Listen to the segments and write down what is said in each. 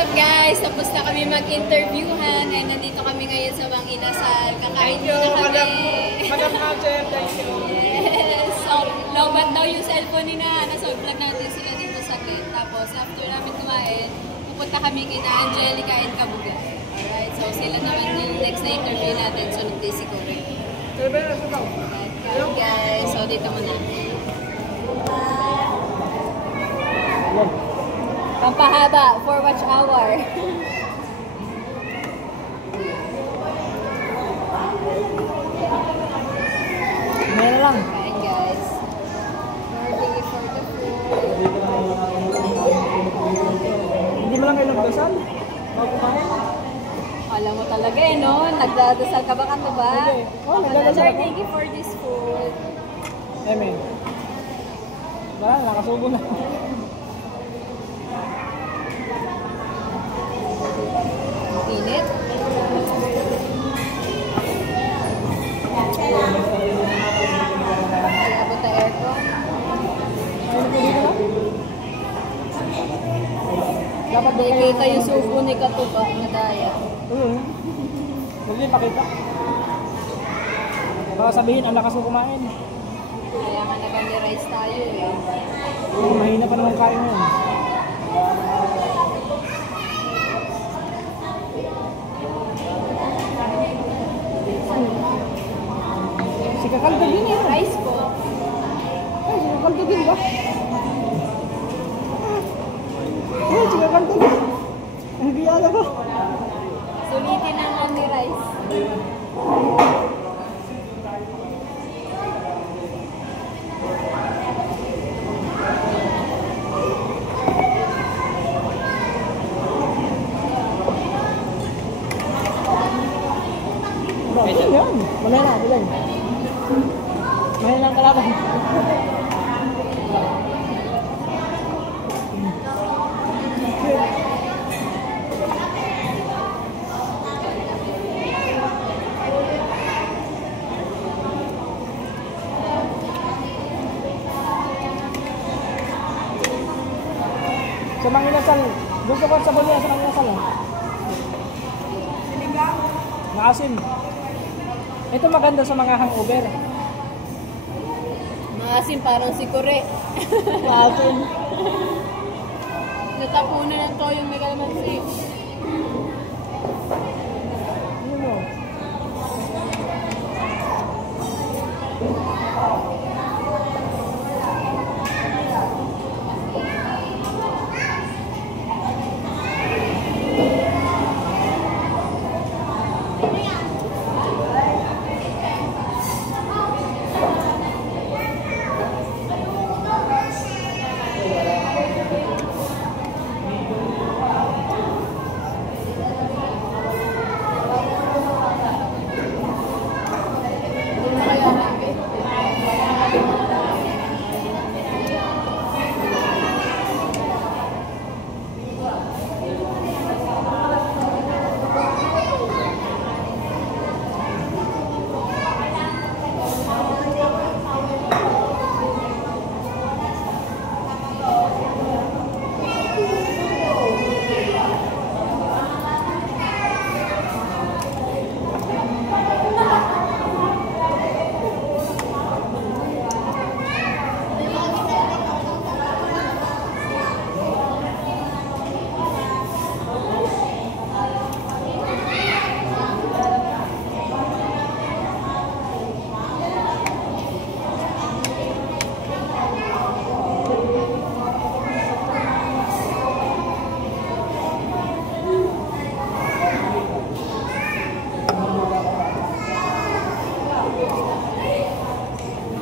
up guys? Tapos na kami mag-interviewhan and nandito kami ngayon sa Mang Inasal. Kakain muna kami. Madam Roger, thank you. Yes. So, lobat daw yung cellphone ni Nana. So, vlog natin sila dito sa gate. Tapos, after namin kumain, pupunta kami kina Angelica and Kabuga. Alright, so sila naman yung next na interview natin. Sunod din si Corey. Hello guys, so dito muna. Pampahaba for watch hour. Meron lang. Kain guys. We're for the food. Hindi mo lang kayo nagdasal? Kumain? Alam mo talaga eh, no? Nagdadasal ka ba ka to ba? Oh, nagdadasal ako. Thank you for this food. Amen. Wala, nakasubo na. Init. Abot na aircon. Dapat nakikita yung subo ni Katuba na daya. Hindi pakita. Baka sabihin, ang lakas mo kumain. Kaya nga nag-rice tayo eh. Mahina pa naman kain yun. Si Kakaldo din eh. Rice po. Ay, si Kakaldo din ba? Ay, si Kakaldo din. Hindi alam ko. Sulitin ang only rice. Yan, wala na, bilay. Mahal lang kalaban. Sa Mang Inasal, gusto ko sa niya sa Mang Inasal. Sinigang? Maasim. Ito maganda sa mga hangover. Maasim parang si Kore. Maasim. Natapunan ng toyong may kalamansi. Ano mo?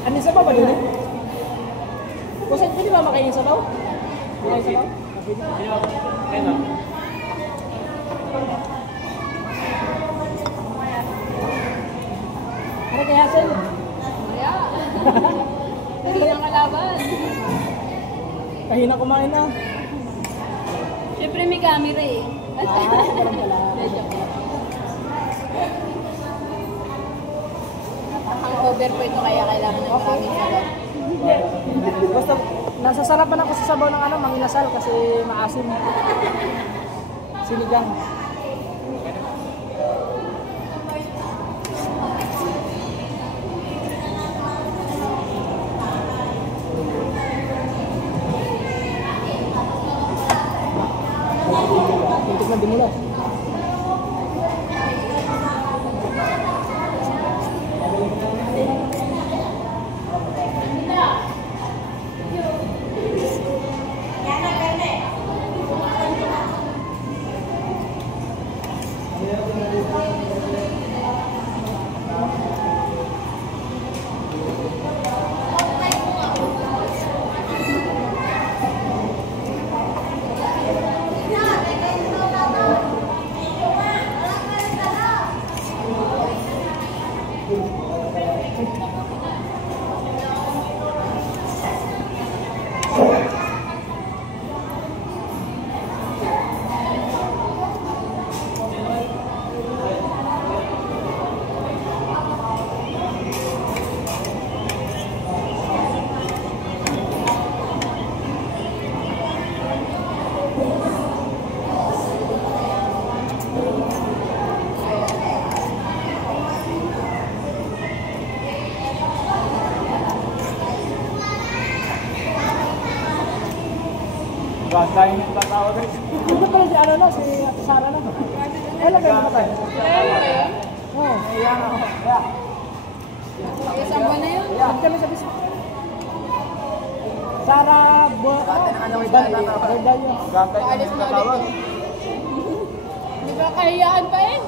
Ano sa ba dun? Kasi pwede ba makain sa baw? Makain sa baw? Kaya na. Ano kaya Hazel? Kaya. Hindi ang kalaban. Kahina kumain na. Siyempre may camera eh. Parang pala. Hangover po ito kaya kailangan ng maraming sabaw. Basta nasasarapan ako sa sabaw ng Mang Inasal kasi maasim. Sinigang. Untuk na dimulas. Ganda yung tatawa guys. Ito pala si ano na, si Sarah na. Kailan kayo namatay? Oo. Ayan ako. Yeah. Isang buwan na yun. Sabi kami sa bisita. Sarah Bordalio. Ganda yung tatawag. Hindi ka kahiyaan pa eh.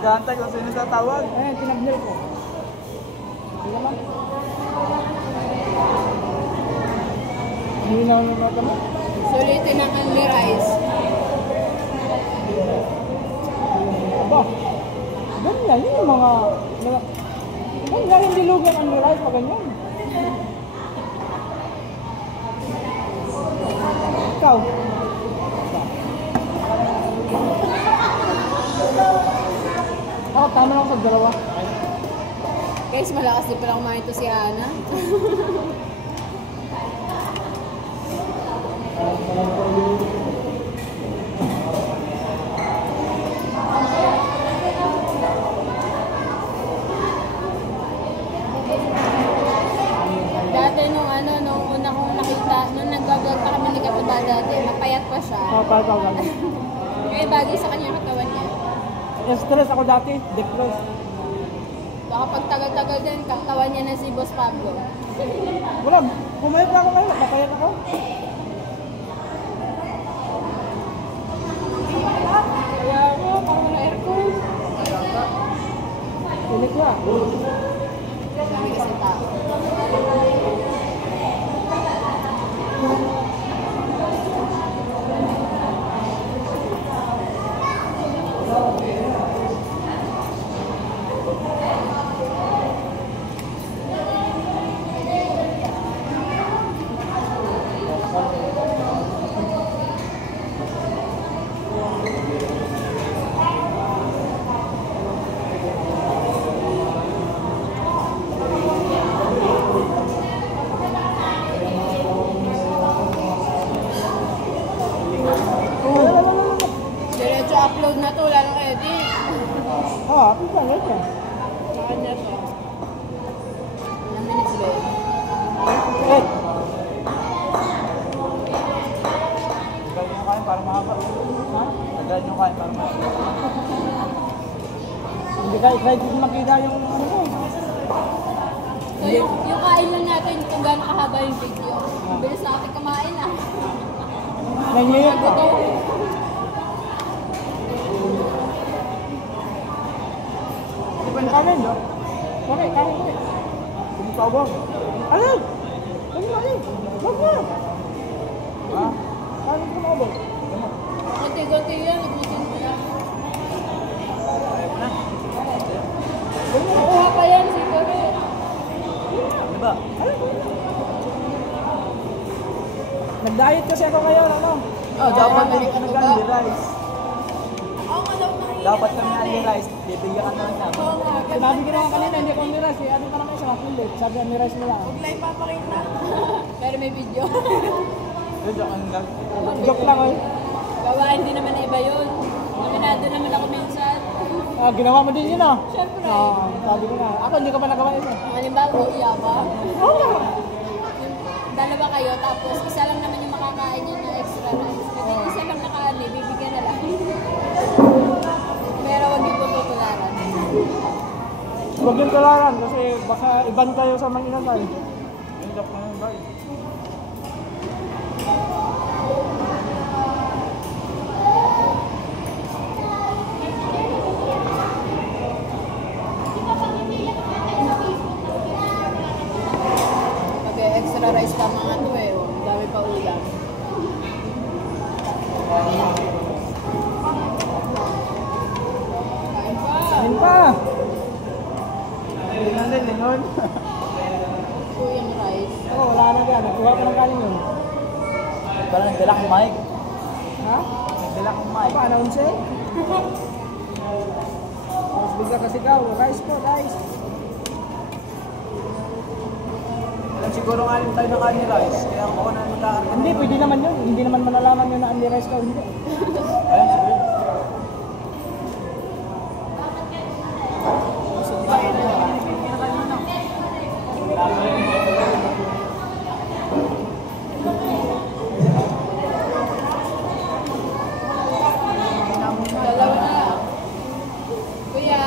Ganda kung sino tatawag. Eh, tinabnil ko. Hindi naman. Hindi na kami. Sulitin ang only rice. Aba, ganyan yun yung mga ganyan hindi lugan ang rice pa ganyan. Ikaw? Ako, tama lang ako sa dalawa. Guys, malakas din pala kumain to si Ana. Dati nung una kong nakita, nung nag-vlog pa kami ni Katuba dati, mapayat pa siya. Pagkaw lang. Kaya bagay sa kanya katawan niya. Stress ako dati, depressed. Baka pag tagal-tagal din, katawan niya na si Boss Pablo. Wala, kumayot na ako ngayon, napapayat ako. Kaya nga, parang wala aircon. Init na. Kami kasi tao. Diretso upload na to, wala nang edit. Ah, ito lang ito. Sa kanya to. Ilang minutes ba yun? Eh, Tagal yung kain para mahaba. ha? Tagal yung kain para mahaba. Hindi ka excited makita yung ano mo. So yung kain lang natin kung gaano kahaba yung video. Bilis na natin kumain ah. Nangyayag ka. Ito. Di ba kanin, no? Okay, kanin ko. Tumitawag. Ano? Kanin. Wag mo. Ha? Kanin ko na ba? Kunti-kunti yan, nagmusin mo yan. Kuha pa yan siguro. Ano ba? Nag-diet kasi ako ngayon, ano? Dapat Kaya kami balik only rice. Oo nga daw nakikita. Dapat kami only rice. Bibigyan ka naman namin. Oo nga. Sinabi ko naman kanina, hindi ko miras. Eh, ano pa naman siya, makulit. Sabi ang miras nila. Live papakita. Pero may video. Yun, joke ang Joke lang, eh. Gawain din naman na iba yun. ginawa mo din yun ah. Siyempre. Oo, sabi ko na. Ako hindi ko pa nagawa yun eh. Halimbawa, iya ba? Oo. Dalawa kayo, tapos isa lang naman yung makakain niya ng extra rice. Kasi isa lang nakaani, bibigyan na lang. Pero wag yung tutularan. Huwag yung tularan kasi baka iban kayo sa mga inasal. Yung lock na yun, bye. Extra rice pa mga to eh. Ang dami pa ulam. Kain pa. Ayun pa. Lingon din, lingon. Ito yung rice. Oo, wala na dyan. Nagkuha ko ng kanin yun. Parang nagdala kong mic. Ha? Nagdala kong mic. Paano unse? Mas bigla kasi ikaw. Rice po, rice. Alam siguro nga alim tayo ng Annie Rice. Kaya ako na magkakaroon. Hindi, pwede naman yun. Hindi naman malalaman yun na Andy Rice ka o hindi. Ayan, sige. Busog tayo na. Kinakain mo na. Dalawa na. Kuya.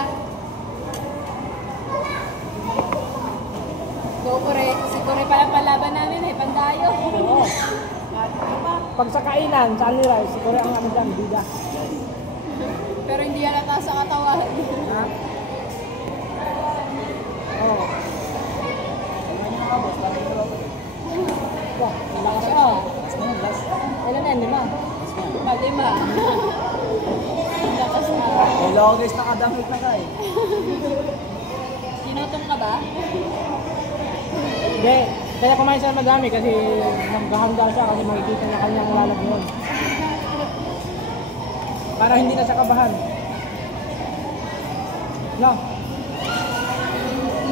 Go Kore. Si Kore pala palaban namin eh. Pandayo. Oo. Pag sa kainan, sa Andy Rice, siguro ang ano dyan, bida. Pero hindi halata sa katawan. Ha? Oo. Wah, malakas ka. Ilan na yan, 5? Palima. Lakas na. Wala ako guys, nakadamit na ka eh. Sinutong ka ba? Hindi. Kaya kumain siya madami kasi naghahanda siya kasi makikita niya kanyang lalagyan. Para hindi na siya kabahan. No.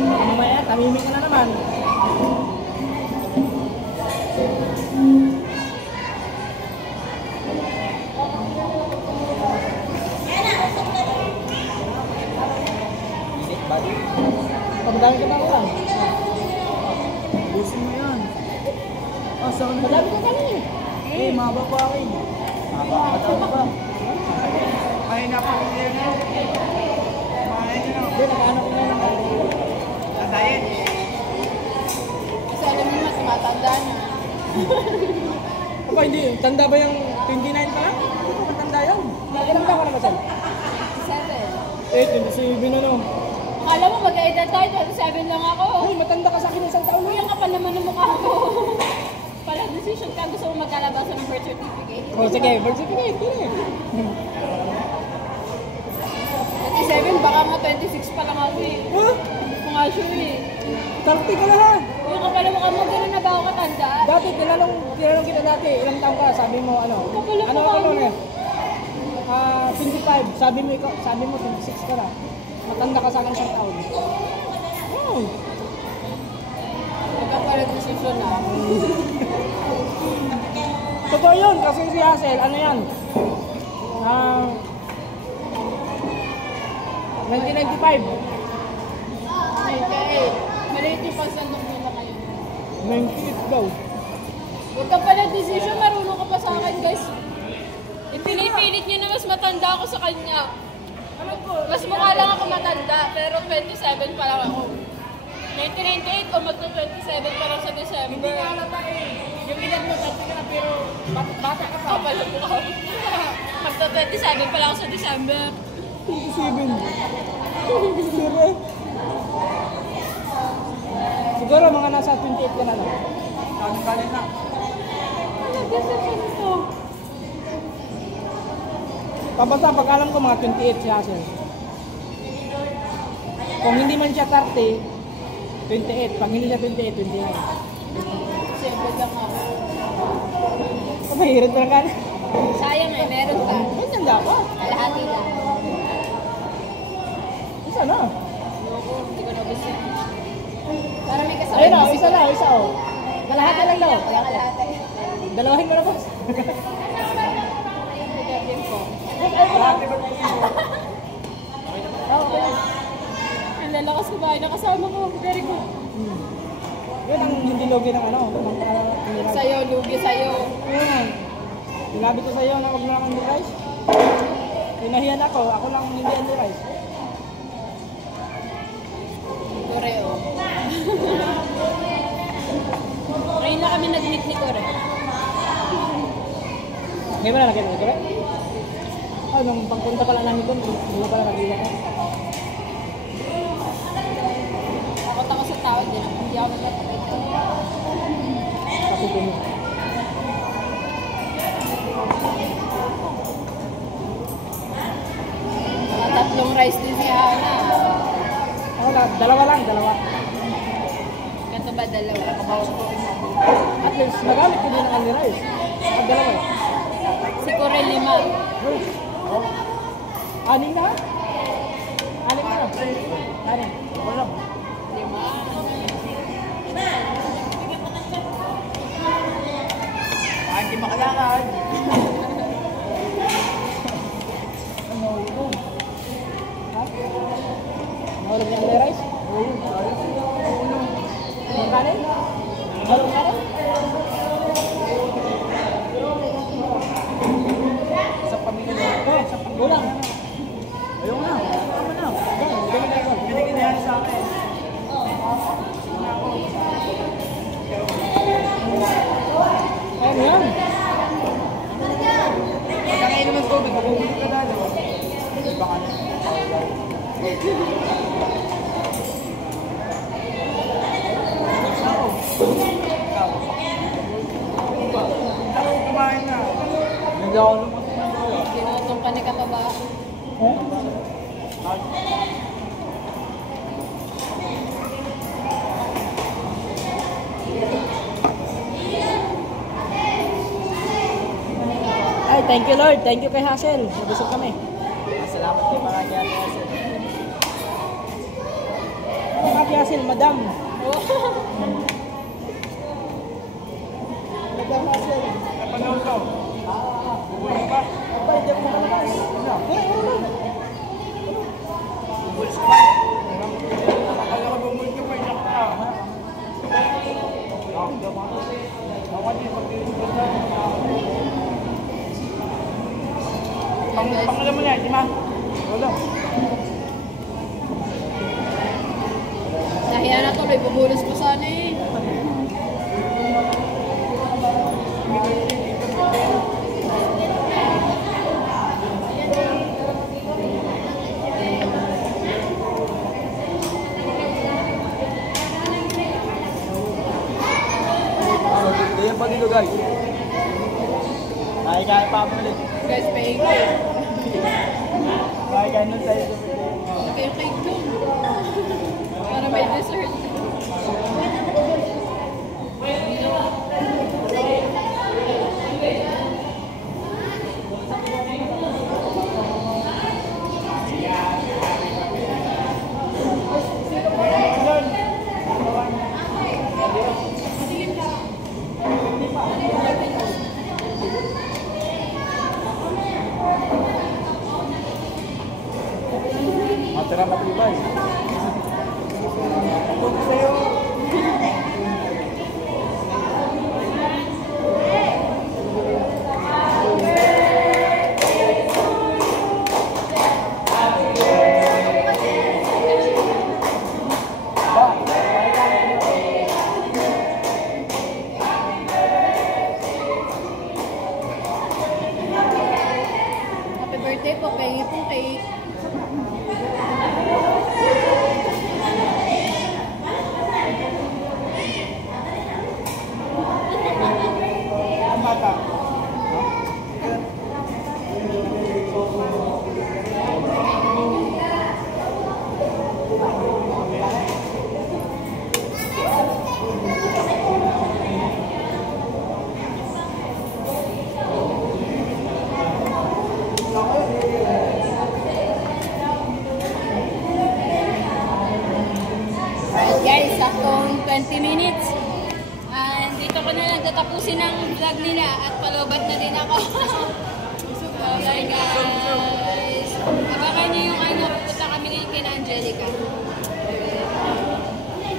Mamaya, tamimik ka na naman. Init, buddy. Pagdami ka na ulan. Busin mo yan. Ah, saan mo? Madami ka kanina eh. Eh, mahaba pa akin. Mahaba pa. Ay, napakagaya na. Hindi, nakaano ko na lang. Diet. Kasi alam mo mas matanda na. Aba, hindi. Tanda ba yung 29 pa lang? Hindi ko matanda yan. Ilang taon ka na ba saan? 7. Eh, 27 na no. Akala mo mag-edad tayo, 27 lang ako. Ay, matanda ka sa akin isang taon Kuya ka pa naman ng mukha ko. Pala decision ka, gusto mo magkalabasan ng birth certificate. Oh, sige, birth certificate. Sige. 27, baka mga 26 pa lang ako eh. Ha? Mga sure eh. 30 ka na ha? Kuya ka pala mukha mo, gano'n na ba ako katanda? Dati, tinanong kita dati, ilang taon ka? Sabi mo, ano? Kapala Ano mukha ano mo. eh? 25. Sabi mo 26 ka na. Matanda ka sa akin isang taon. Oh. Pagka pala decision na. Totoo yun, kasi si Hazel, ano yan? 1995. Ay, kaya maliit yung pagsandok nila kayo. 98 daw. Huwag ka pala decision, marunong ka pa sa akin guys. Ipinipilit niya na mas matanda ako sa kanya. Mas mukha lang ako matanda, pero 27 pa lang ako. 1998 o magto-27 pa lang sa December. Hindi nga halata eh. Yung edad mo, 30 ka na, pero bata ka pa. Kapala mo ako. Magto-27 pa lang ako sa December. 27. Sure. Siguro mga nasa 28 ka na lang. Kanin na. Nag-decision ito. Pabasa, pag alam ko mga 28 si Hazel. Kung hindi man siya 30, 28. Pag hindi siya 28, 29. Siyempre lang ako. Oh, mahirap na ka na. Sayang eh, meron ka. Ay, tanda pa. Kalahati lang. Isa na. Ayoko, hindi ko na gusto. Para may kasama. Ayun o, isa na, isa o. Kalahati lang daw. Kaya kalahati. Dalawahin mo na boss. Pagdating ko. Ay, wala. sa bahay. Nakasama ko. Very good. Yun ang hindi lugi ng ano. Sa'yo, lugi sa'yo. Ayun. Sinabi ko sa'yo na huwag mo lang Andy Rice. Pinahiyan ako. Ako lang hindi Andy Rice. Koreo. Ngayon na kami nag-meet ni Kore. Ngayon mo na nakita ko, right? Ah, nung pagpunta pala namin doon, hindi pala nag-iwan ko. Takot ako sa tao, hindi ako nagtatapit. Kasi puno. Tatlong rice din siya na. Ako lang, dalawa. Kanto ba dalawa? At least, nagamit ko din ang Andy Rice. At dalawa eh. Si Kore 5. Oh. Aning na? Aning na? Aning. Wala. 5. Ay, hindi makalakad. Ano ito? Ha? Mahulog niya Andy Rice? Oo. Ang kanin? Mahulog kanin? Sa pamilya niya. Oo, kulang. Ayaw na. Tama na. Binigyan na yan sa akin. Ano yan? Pagkakain naman tubig, mabubulit ka dali. Baka na. Ako kumain na. Hindi ako lumatuman. Ginutong ka ni Kataba. Ay, thank you Lord. Thank you kay Hassel. Nabusog kami. Salamat kay mga niya. Kay Hassel, madam. Madam Hassel. Napanood ko. Bubulit ka. Aba, hindi ako nakalabas. Ano? Bubulit ka ba? Akala ko bumulit ka pa, iyak ka. Ako din, pag-iingat ka. Pangalan mo na, di ba? Wala. Nahiya na tuloy, bumulos ko sana eh. Ganyan pa dito guys. Kaya pa mo ulit. Guys, paying ko. Kaya nun tayo sa Okay, cake ko. Para may dessert. Matira matibay. Ito sa'yo. Happy birthday po, paying po cake. Ang bata. Alright guys, saktong 20 minutes. And dito ko na lang tatapusin ang vlog nila at palobat na din ako. So, guys.